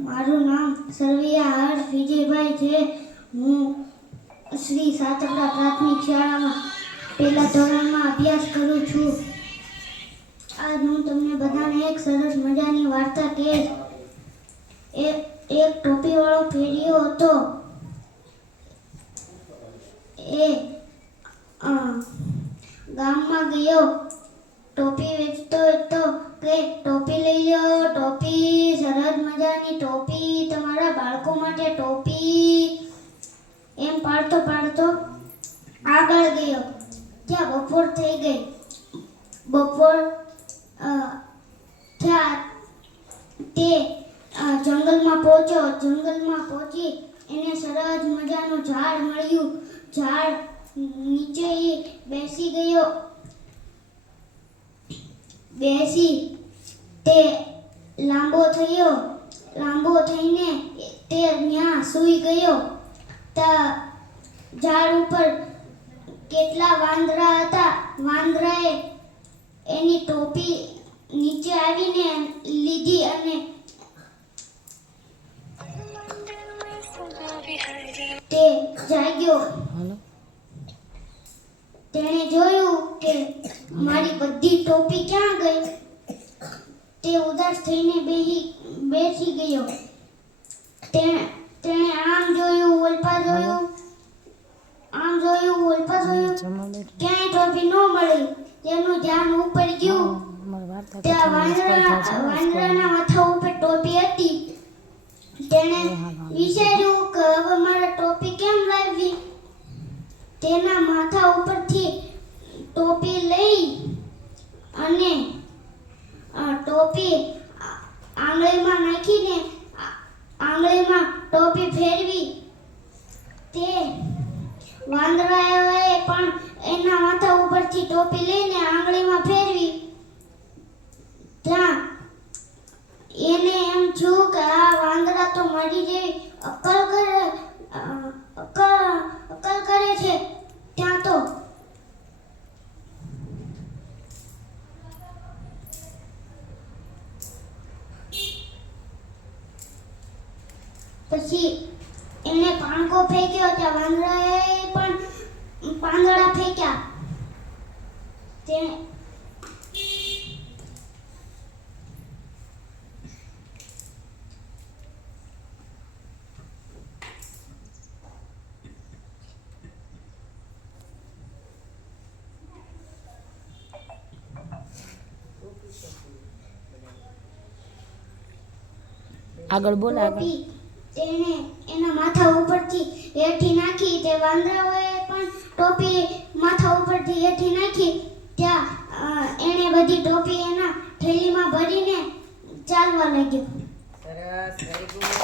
મારું નામ સરવૈયા હર્ષ વિજયભાઈ છે. હું શ્રી સાતપડા પ્રાથમિક શાળામાં પહેલા ધોરણમાં અભ્યાસ કરું છું. આજ હું તમને બધાને એક સરસ મજાની વાર્તા કહીશ. એક ટોપીવાળો ફેરિયો હતો. એ ગામમાં ગયો. ટોપી વેચતો હતો કે ટોપી લઈ લો ટોપી, સરસ મજાની ટોપી, તમારા બાળકો માટે ટોપી. એમ પાડતો પાડતો આગળ ગયો. ત્યાં બપોર થઈ ગઈ. બપોર ત્યાં તે જંગલમાં પહોંચ્યો. જંગલમાં પહોંચી એને સરસ મજાનું ઝાડ મળ્યું. ઝાડ નીચે બેસી ગયો. બેસી તે લાંબો થયો. લાંબો થઈને તે ત્યાં સૂઈ ગયો. તા ઝાડ ઉપર કેટલા વાંદરા હતા. વાંદરાએ એની ટોપી નીચે આવીને લીધી અને તે જાગ્યો. તેણે જોયું કે મારી બધી ટોપી ક્યાં તે ઉદાસ થઈને બેહી, બેસી ગયો. તેણે આમ જોયું ઓલપા જોયું, આમ જોયું ઓલપા જોયું. ક્યાંય ટ્રોફી ન મળી. તેનું ધ્યાન ઉપર ગયું. ત્યાં વાંદરા વાંદરાના માથા ઉપર ટોપી હતી. તેણે વિચાર્યું કે હવે મારે ટોપી કેમ લાવવી? તેના માથા ઉપરથી ટોપી લઈ અને ટોપી આંગળીમાં નાખીને આંગળીમાં ટોપી ફેરવી તે વાંદરાએ પણ એના માથા ઉપરથી ટોપી લઈને આંગળીમાં ફેરવી. ત્યાં એને એમ થયું કે આ વાંદરા તો મારી જેવી અક્કલ કરે અક્કલ અક્કલ કરે છે ત્યાં તો પછી એને પાણકો ફેંક્યો ત્યાં વાંદરાએ પણ પાંદડા ફેંક્યા. તેને આગળ બોલ આગળ. તેને એના માથા ઉપરથી હેઠી નાખી, તે વાંદરાઓએ પણ ટોપી માથા ઉપરથી હેઠી નાખી. ત્યાં એણે બધી ટોપી એના થેલીમાં ભરીને ચાલવા લાગ્યો. સરસ વેરી ગુડ